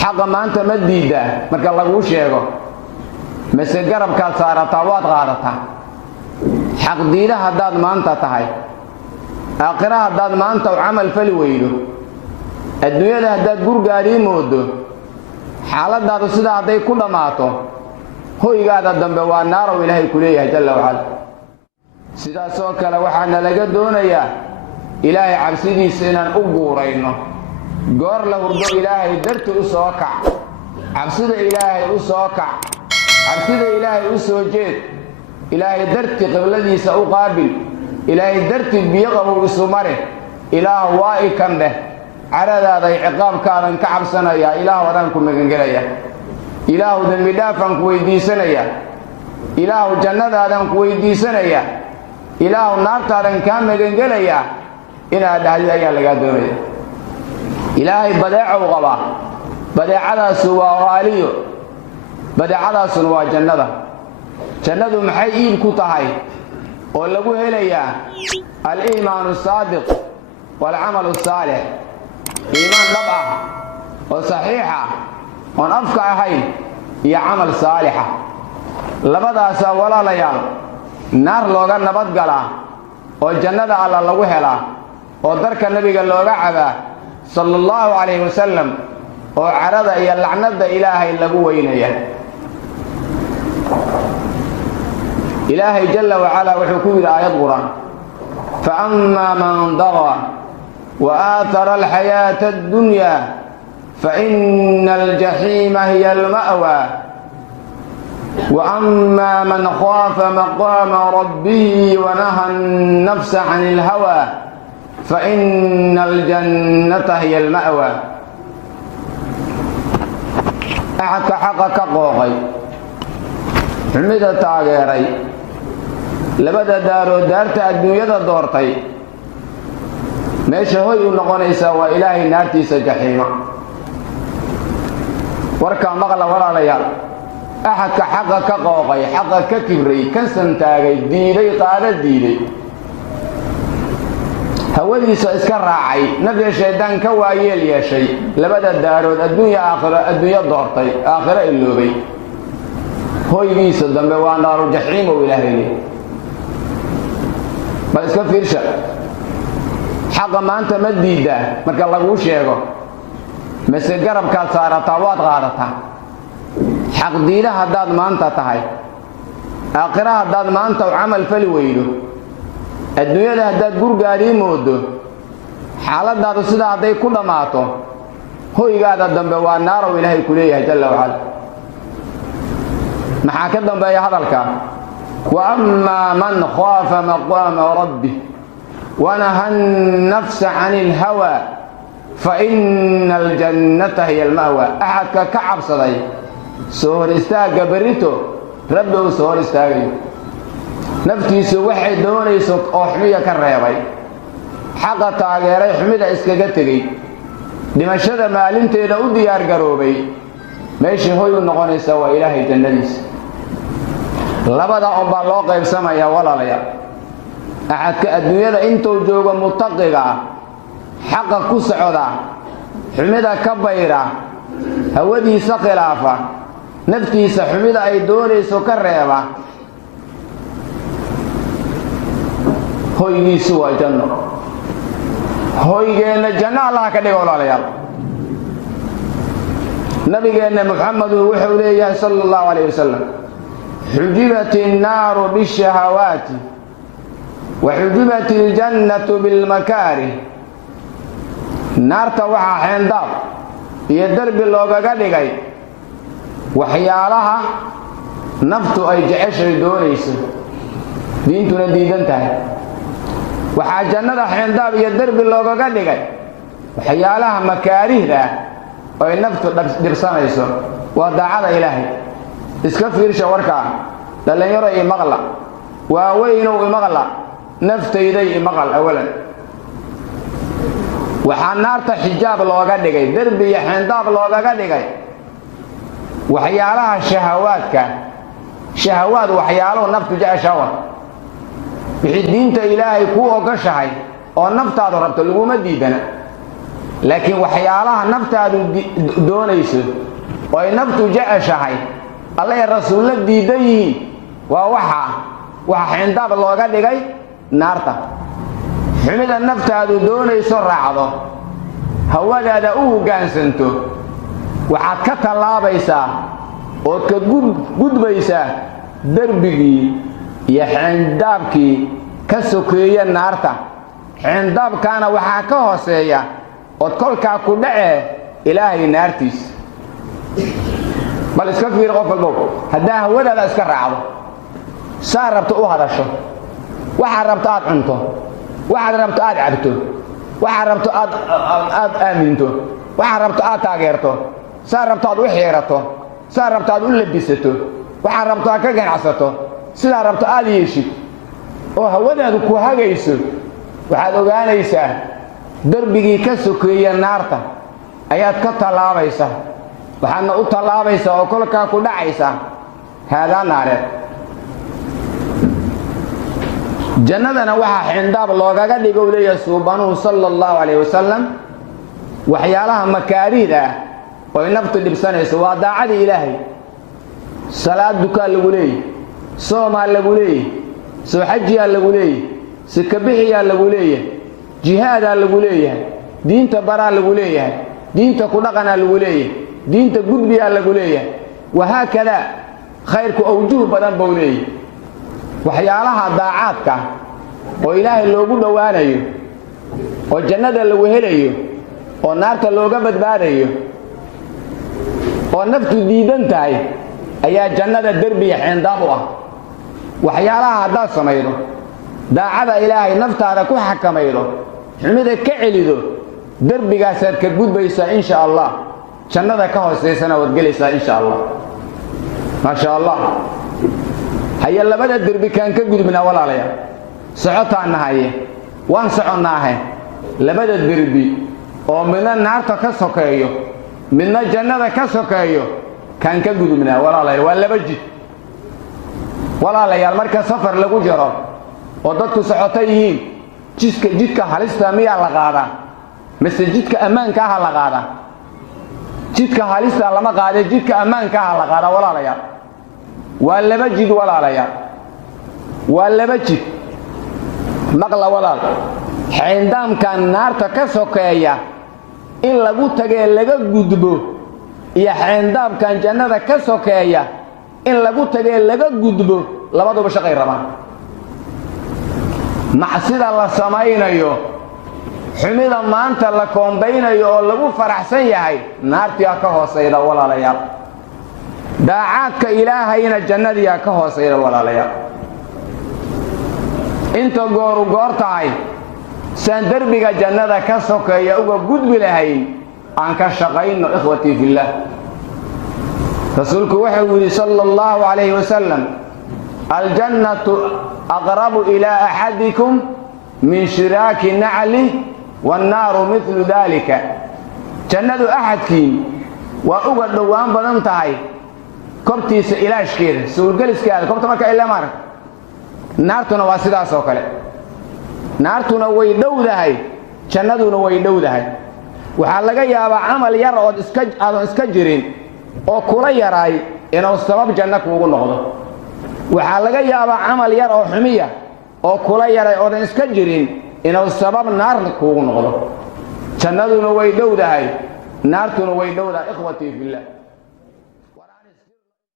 xaqa maanta ma diida marka lagu sheego mise garabkaad saarataa waad qaadataa xaq diida haddaad maanta tahay aakhira haddaad maanta u camal fali weydo adduunyada haddaad gurgaadii moodo xaaladaadu sidaa hadday ku dhammaato hoygaada dambe waa naarow ilaahay ku leeyahay jalla wacala sidaasoo kale waxaana laga doonayaa ilaahay cabsidiisa inaan u guurayno goor la hurdo ilaahay darti u soo kac cabsida ilaahay u soo kac cabsida ilaahay u soo jeed ilaahay darti qibladiisa u qaabil ilaahay darti biyo qabow isu mare ilaah waa i kan dheh caradaada ciqaabkaadan ka cabsanaya ilaah wadaan ku magangelaya ilaahu dambi dhaafaan ku weydiisanaya ilaahu jannadaadan ku weydiisanaya ilaahu naartaadan kaa magangelaya inaad dhahdid ayaa lagaa doonaya ilaahay badeecow qabaa badeecadaasu waa qaaliyo badeecadaasuna waa jannada jannadu maxay iib ku tahay oo lagu helayaa al-iimaanu saadiq wal-camalu saalix iimaan dhab ah oo saxiix ah oon afka ahayn iyo camal saalixa labadaasaa walaalayaal naar looga nabadgalaa oo jannada alla lagu helaa oo darka nabiga looga cabaa sala allahu calayhi wasalam oo carada iyo lacnada ilaahay lagu weynaya ilaahay jalla wacala wuxuu ku yidhi aayad quraan fa amaa man dagaa wa aatara alxayaata addunya فإن الجحيم هي المأوى وأما من خاف مقام ربه ونهى النفس عن الهوى فإن الجنة هي المأوى أحك حقك قوغي حمد تاغيري لبدا دارو دارت الدنيا دورتي ماشي هو نقونيسا وإلهي نارتيس جحيم warka maqla walaalayaal ahadka xaqa ka qooqay xaqa ka kibray kan santaagay diiday qaada diiday hawadiisa iska raacay nabi sheedan ka waayeel yeeshay labada daarood adduunyo aakhira adduunyo doortay aakhira iloobay hoygiisa dambe waa naaru jaxiim oo ilaahay bal iska fiirsha xaqa maanta ma diida marka lagu sheego mise garabkaad saarataa waad qaadataa xaq diida haddaad maanta tahay aakhira haddaad maanta u camal fali weydo adduunyada haddaad gurgaadii moodo xaaladaadu sidaa hadday ku dhammaato hoygaada dambe waa naarow ilaahay ku leeyahay jalla wacala maxaa ka dambeeya hadalka wa amaa man khaafa maqaama rabbih wanaha annafsa cani ilhawa فإن الجنة هي المأوى أحد كعب صدي سهر استاق بريتو ربه سهر استاقي نفتي سوحي دوني سوك أحمية كالريبي حقا تاقيري حميدة اسكاقتكي دمشق مالنتي لأو ديار قروبي ماشي هو ينقوني سوى إلهي جنديس لبدا أمبا الله قيب سما يا ولا ليا أحد كأدوية انتو جوغا متققا حقا كسعودا حميدا كبيرا هوديسا خلافا نفتيسا حميدا اي دونيسو كريبا هوينيسو الجنة هويجينا الجنة الله كدي ولا ليال نبينا محمد وحوليه صلى الله عليه وسلم حجبت النار بالشهوات وحجبت الجنة بالمكاره naarta waxa xeendaab iyo darbi loogaga dhigay waxyaalaha naftu ay jeceshay doonayso diintuna diidan tahay waxa jannada xeendaab iyo darbi loogaga dhigay waxyaalaha makaarihda oo naftu dhibsanayso waa daacada ilaahay iska fiirsha warka dhalinyaro iyo maqla waa weyno maqla naftayday maqal awalan waxaa naarta xijaab looga dhigay darbi iyo xeendaab loogaga dhigay waxyaalaha shahawaad waxyaalo naftu jeceshawa wixii diinta ilaahay ku ogashahay oo naftaadu rabto laguma diidana laakiin waxyaalaha naftaadu doonayso oo ay naftu jeceshahay alla iyo rasuulna diidan yihiin waa waxa xindaab looga dhigay naarta. xumida naftaadu doonayso raacdo hawadaada u hoggaansanto waxaad ka tallaabaysaa ood ka gudbaysaa darbigii iyo xindaabkii ka sokeeya naarta. xindaabkaana waxaa ka hooseeya ood kolkaa ku dhacee ilaahay naartiis. bal iska fiir qof walbow, haddaa hawadaada iska raacdo, saa rabto u hadasho, waxaad rabto aad cunto, waxaad rabto aad cabto, waxaad rabto aad aaminto, waxaad rabto aad taageerto, saa rabto aad u xiirato, saa rabto aad u labisato, waxaad rabto aad ka ganacsato, sidaa rabto aad yeeshid oo hawadaadu ku hagayso, waxaad ogaanaysaa darbigii ka sokeeya naarta ayaad ka tallaabaysaa. waxaadna u tallaabaysaa oo kolkaa ku dhacaysaa haadaa naareed. jannadana waxaa xindaab loogaga dhigow leeyahay suubanuhu sala allahu calayh wasalam waxyaalaha makaariida ah oo ay naftu dhibsanayso waa daacadii ilaahay. salaad dukaa lagu leeyahy, soomaa lagu leeyahy, soo xajiyaa lagu leeyahy, sikabixiyaa lagu leeyahay, jihaadaa lagu leeyahay, diinta baraa lagu leeyahay, diinta ku dhaqanaa lagu leeyahay, diinta gudbiyaa lagu leeyahay, wahaakadaa khayrku awjuh badan buu leeyahay. waxyaalaha daacaadka oo ilaahay loogu dhowaanayo oo jannada lagu helayo oo naarta looga badbaadayo oo naftu diidan tahay ayaa jannada derbiya xindaab u ah. waxyaalaha haddaad samaydo daacada ilaahay naftaada ku xakamaydo, xumida ka celido, derbigaasaad ka gudbaysaa insha allah. jannada ka hoosaysana waad gelaysaa insha allah. maa sha allah. haya labada derbi kaan ka gudubnaa walaalayaal, socotaan nahaye waan soconnaahe. labada derbi oo midna naarta ka sokeeyo midna jannada ka sokeeyo kaan ka gudubnaa walaalayaal. waa laba jid walaalayaal. marka safar lagu jiro oo dadku socoto yihiin, jidka halista miyaa la qaadaa mise jidka ammaanka aha la qaadaa? jidka halista lama qaadee jidka ammaanka aha la qaadaa walaalayaal. waa laba jid walaalayaal, waa laba jid. maqla walaal, xindaamkan naarta ka sokeeya in lagu tagee laga gudbo iyo xindaamkan jannada ka sokeeya in lagu tagee laga gudbo labaduba shaqay rabaan. macsida la samaynayo, xumida maanta la koombaynayo oo lagu faraxsan yahay, naartiyaa ka hoosayda walaalayaal. daacaadka ilaahayna jannadiyaa ka hoosayda walaalayaal. inta gooru goor tahay saan derbiga jannada ka sokeeya uga gudbi lahayn aan ka shaqayno ikhwatii fillah. rasuulku wuxuu yidhi sala allahu calayhi wasalam, aljannatu aqrabu ilaa axadikum min shiraaki naclih wannaaru midlu daalika. jannadu axadkiin waa uga dhowaan badan tahay kobtiisa ilaashkeeda, suulgeliskeeda, kobta marka ilamaar. naartuna waa sidaas oo kale. naartuna way dhowdahay, jannaduna way dhowdahay. waxaa laga yaabaa camal yar aadan iska jirin oo kula yaraay inuu sabab janno kuugu noqdo. waxaa laga yaabaa camal yar oo xumiya oo kula yaray oodan iska jirin inuu sabab naarna kuugu noqdo. jannaduna way dhowdahay, naartuna way dhowdahay ikhwatii fillah.